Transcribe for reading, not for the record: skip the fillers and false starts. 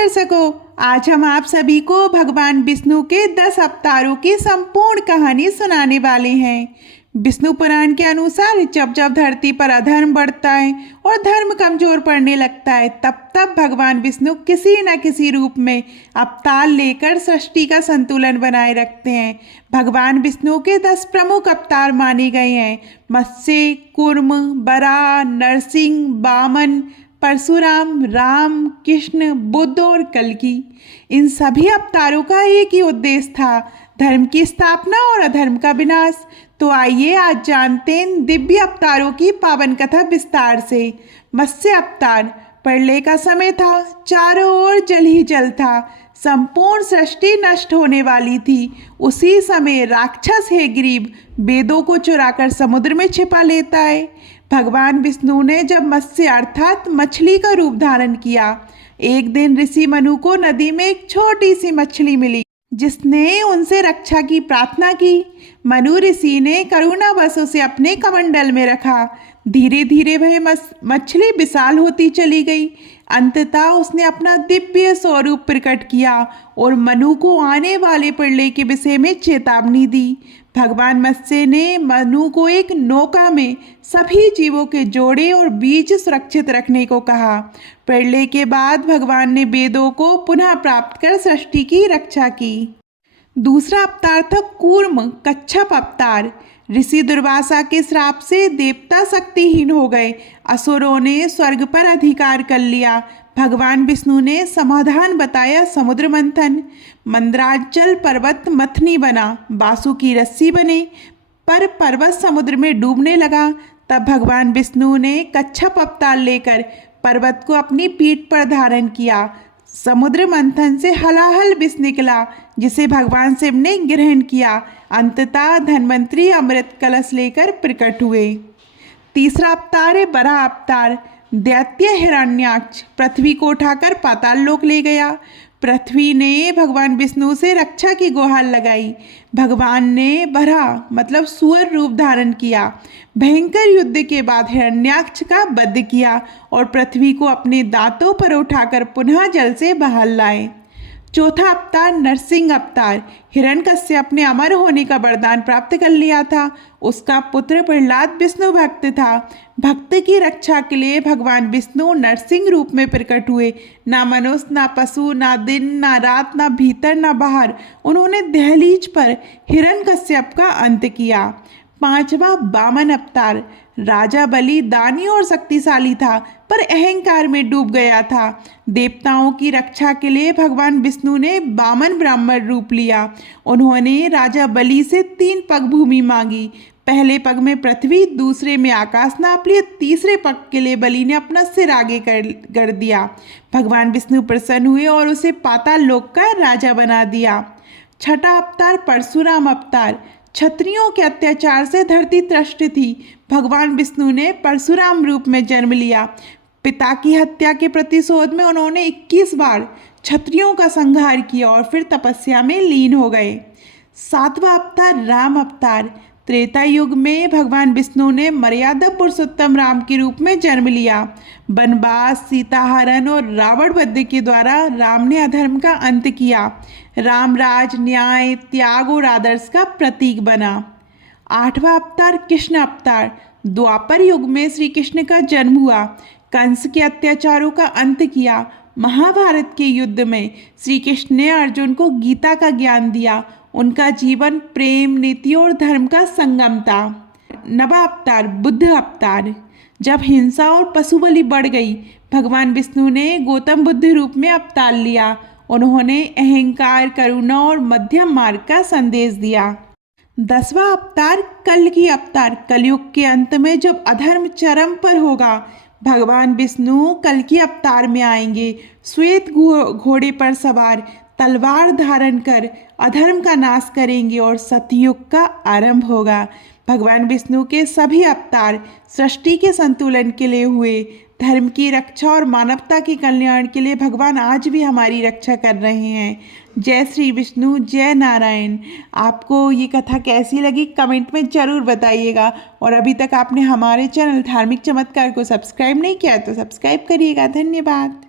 दर्शकों, आज हम आप सभी को भगवान विष्णु के 10 अवतारों की संपूर्ण कहानी सुनाने वाले हैं। विष्णु पुराण के अनुसार जब जब धरती पर अधर्म बढ़ता है और धर्म कमजोर पड़ने लगता है, तब तब भगवान विष्णु किसी न किसी रूप में अवतार लेकर सृष्टि का संतुलन बनाए रखते हैं। भगवान विष्णु के 10 प्रमुख अवतार माने गए हैं: मत्स्य, कूर्म, वराह, नरसिंह, वामन, परशुराम, राम, कृष्ण, बुद्ध और कल्कि। इन सभी अवतारों का एक ही उद्देश्य था, धर्म की स्थापना और अधर्म का विनाश। तो आइए आज जानते हैं इन दिव्य अवतारों की पावन कथा विस्तार से। मत्स्य अवतार। प्रलय का समय था, चारों ओर जल ही जल था, संपूर्ण सृष्टि नष्ट होने वाली थी। उसी समय राक्षस हेग्रीव वेदों को चुराकर समुद्र में छिपा लेता है। भगवान विष्णु ने जब मत्स्य अर्थात मछली का रूप धारण किया, एक दिन ऋषि मनु को नदी में एक छोटी सी मछली मिली, जिसने उनसे रक्षा की प्रार्थना की। मनु ऋषि ने करुणावश उसे अपने कमंडल में रखा। धीरे धीरे वह मछली विशाल होती चली गई। अंततः उसने अपना दिव्य स्वरूप प्रकट किया और मनु को आने वाले प्रलय के विषय में चेतावनी दी। भगवान मत्स्य ने मनु को एक नौका में सभी जीवों के जोड़े और बीज सुरक्षित रखने को कहा। प्रलय के बाद भगवान ने वेदों को पुनः प्राप्त कर सृष्टि की रक्षा की। दूसरा अवतार था कूर्म, कच्छप अवतार। ऋषि दुर्वासा के श्राप से देवता शक्तिहीन हो गए। असुरों ने स्वर्ग पर अधिकार कर लिया। भगवान विष्णु ने समाधान बताया, समुद्र मंथन। मंदराचल पर्वत मथनी बना, बासु की रस्सी बने, पर पर्वत समुद्र में डूबने लगा। तब भगवान विष्णु ने कच्छप अवतार लेकर पर्वत को अपनी पीठ पर धारण किया। समुद्र मंथन से हलाहल विष निकला, जिसे भगवान शिव ने ग्रहण किया। अंततः धन्वंतरी अमृत कलश लेकर प्रकट हुए। तीसरा अवतार है वराह अवतार। दैत्य हिरण्याक्ष पृथ्वी को उठाकर पाताल लोक ले गया। पृथ्वी ने भगवान विष्णु से रक्षा की गुहार लगाई। भगवान ने वराह मतलब सुअर रूप धारण किया। भयंकर युद्ध के बाद हिरण्याक्ष का वध किया और पृथ्वी को अपने दांतों पर उठाकर पुनः जल से बाहर लाए। चौथा अवतार नरसिंह अवतार। हिरण्यकश्यप ने अमर होने का वरदान प्राप्त कर लिया था। उसका पुत्र प्रहलाद विष्णु भक्त था। भक्त की रक्षा के लिए भगवान विष्णु नरसिंह रूप में प्रकट हुए। ना मनुष्य, ना पशु, ना दिन, ना रात, ना भीतर, ना बाहर, उन्होंने दहलीज पर हिरण्यकश्यप का अंत किया। पांचवा वामन अवतार। राजा बलि दानी और शक्तिशाली था, पर अहंकार में डूब गया था। देवताओं की रक्षा के लिए भगवान विष्णु ने वामन ब्राह्मण रूप लिया। उन्होंने राजा बलि से 3 पग भूमि मांगी। पहले पग में पृथ्वी, दूसरे में आकाश नाप लिया, तीसरे पग के लिए बलि ने अपना सिर आगे कर दिया। भगवान विष्णु प्रसन्न हुए और उसे पाताल लोक का राजा बना दिया। छठा अवतार परशुराम अवतार। क्षत्रियों के अत्याचार से धरती त्रस्त थी। भगवान विष्णु ने परशुराम रूप में जन्म लिया। पिता की हत्या के प्रतिशोध में उन्होंने 21 बार क्षत्रियों का संहार किया और फिर तपस्या में लीन हो गए। सातवां अवतार राम अवतार। त्रेता युग में भगवान विष्णु ने मर्यादा पुरुषोत्तम राम के रूप में जन्म लिया। वनवास, सीताहरण और रावण वध के द्वारा राम ने अधर्म का अंत किया। राम राज, न्याय, त्याग और आदर्श का प्रतीक बना। आठवां अवतार कृष्ण अवतार। द्वापर युग में श्री कृष्ण का जन्म हुआ। कंस के अत्याचारों का अंत किया। महाभारत के युद्ध में श्री कृष्ण ने अर्जुन को गीता का ज्ञान दिया। उनका जीवन प्रेम, नीति और धर्म का संगम था। नवा अवतार बुद्ध अवतार। जब हिंसा और पशु बलि बढ़ गई, भगवान विष्णु ने गौतम बुद्ध रूप में अवतार लिया। उन्होंने अहंकार, करुणा और मध्यम मार्ग का संदेश दिया। 10वां अवतार कल्कि अवतार। कलयुग के अंत में जब अधर्म चरम पर होगा, भगवान विष्णु कल्कि अवतार में आएंगे। श्वेत घोड़े पर सवार, तलवार धारण कर अधर्म का नाश करेंगे और सतयुग का आरंभ होगा। भगवान विष्णु के सभी अवतार सृष्टि के संतुलन के लिए हुए। धर्म की रक्षा और मानवता के कल्याण के लिए भगवान आज भी हमारी रक्षा कर रहे हैं। जय श्री विष्णु, जय नारायण। आपको ये कथा कैसी लगी कमेंट में ज़रूर बताइएगा। और अभी तक आपने हमारे चैनल धार्मिक चमत्कार को सब्सक्राइब नहीं किया तो सब्सक्राइब करिएगा। धन्यवाद।